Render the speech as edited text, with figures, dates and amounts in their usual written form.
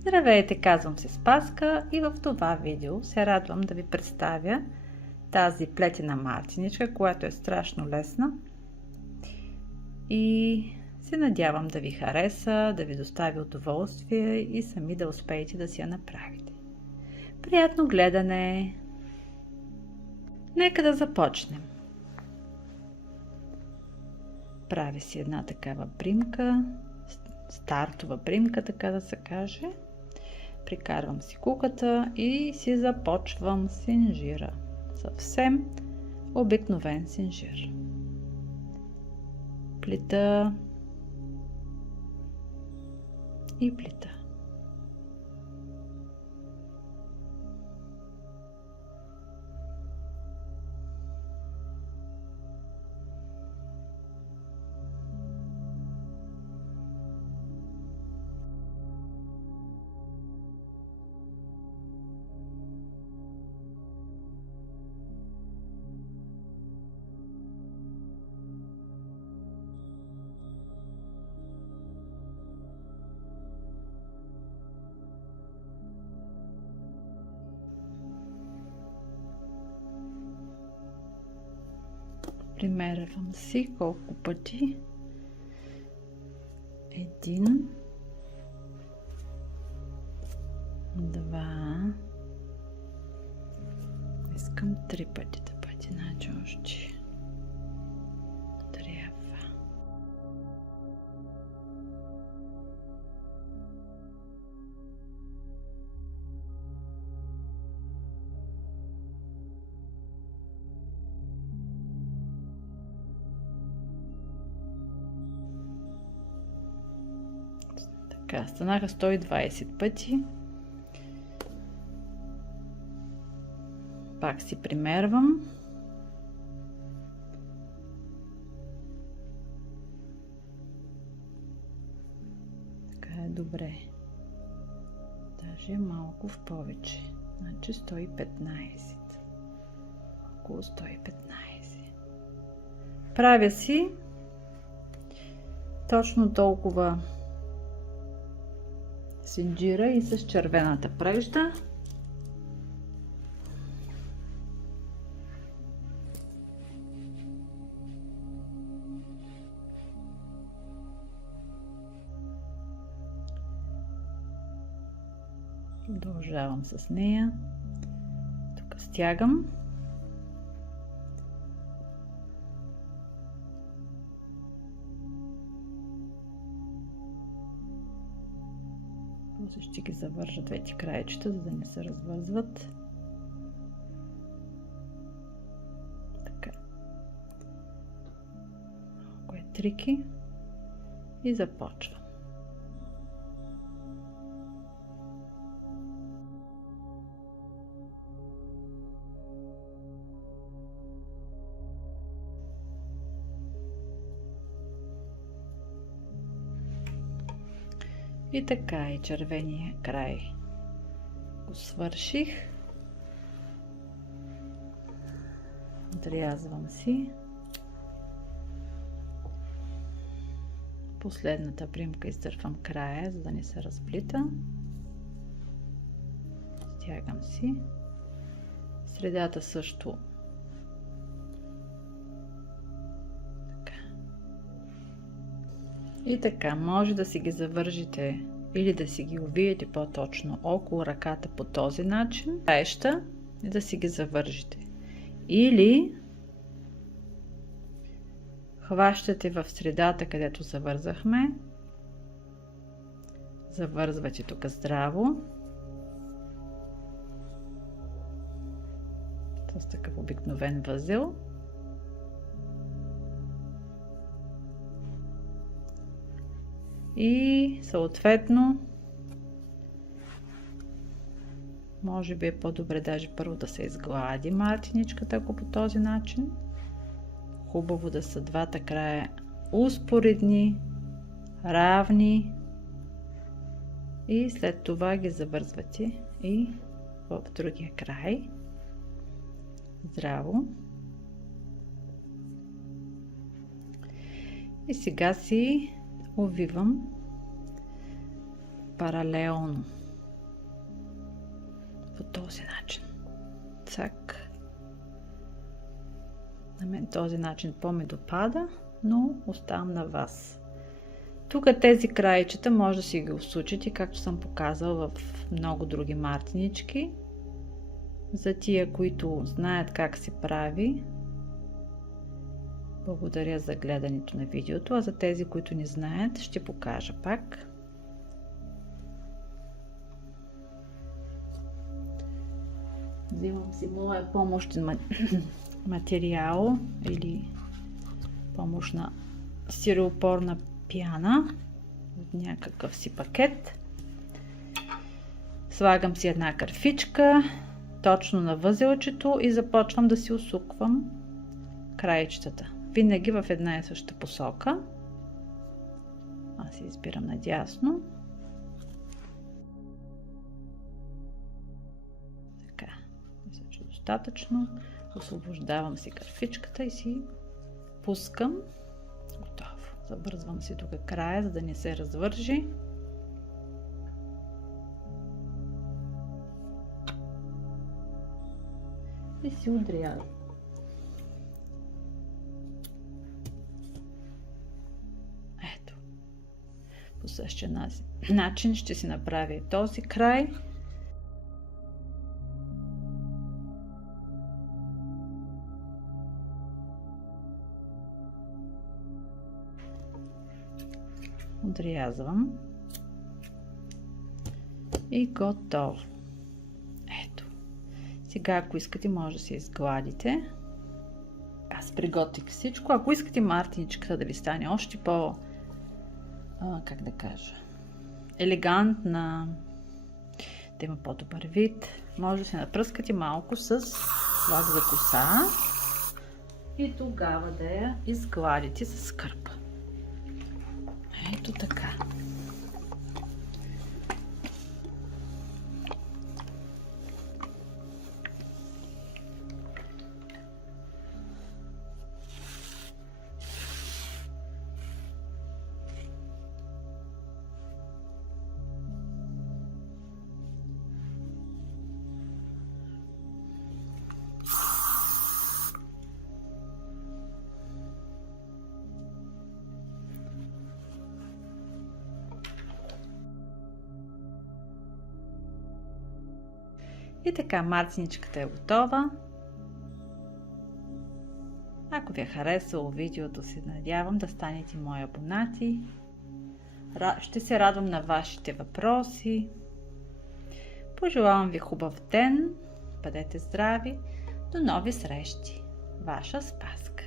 Здравейте, казвам се Спаска и в това видео се радвам да ви представя тази плетена мартиничка, която е страшно лесна и се надявам да ви хареса, да ви достави удоволствие и сами да успеете да си я направите. Приятно гледане! Нека да започнем. Прави си една такава примка, стартова примка, така да се каже. Прикарвам си куката и си започвам синжира. Съвсем обикновен синжир. Плита и плита. Примервам си колко пъти. 1, 2, искам 3 пъти да бъде, значи още трябва. Така, станаха 120 пъти. Пак си примервам. Така е добре. Даже малко в повече. Значи 115. Около 115. Правя си точно толкова синджира и с червената прежда. Продължавам с нея. Тук стягам. После ще ги завържа двете краечета, за да не се развързват. Така. Малко е трики. И започвам. И така, и червения край го свърших. Отрязвам си. Последната примка издърпвам края, за да не се разплита. Стягам си. Средата също. И така, може да си ги завържите или да си ги увиете по-точно около ръката по този начин, краища, и да си ги завържите. Или хващате в средата, където завързахме, завързвате тук здраво, с такъв обикновен възел. И съответно, може би е по-добре даже първо да се изглади мартиничката, ако по този начин. Хубаво да са двата края успоредни, равни и след това ги завързвате и в другия край. Здраво! И сега си увивам паралелно този начин. Цак. На мен този начин по-ми допада, но оставам на вас. Тук тези краищата може да си ги усучите, както съм показала в много други мартинички. За тия, които знаят как се прави, благодаря за гледането на видеото, а за тези, които не знаят, ще покажа пак. Взимам си моя помощен материал или помощна стиропорна пяна от някакъв си пакет. Слагам си една кърфичка точно на възелчето и започвам да си усуквам краищата. Винаги в една и съща посока. Аз си избирам надясно. Така, мисля, че достатъчно. Освобождавам си кърфичката и си пускам. Готово. Забързвам си тук края, за да не се развържи. И си отрязвам. Ето. По същия начин ще си направя този край. Отрязвам. И готово. Ето. Сега, ако искате, може да се изгладите. Аз приготвих всичко. Ако искате мартиничката да ви стане още по, как да кажа, елегантна, да има по-добър вид, може да се напръскате малко с лак за коса и тогава да я изгладите с кърпа. Ето така. И така, мартиничката е готова. Ако ви е харесало видеото, се надявам да станете мои абонати. Ще се радвам на вашите въпроси. Пожелавам ви хубав ден. Бъдете здрави. До нови срещи. Ваша Спаска.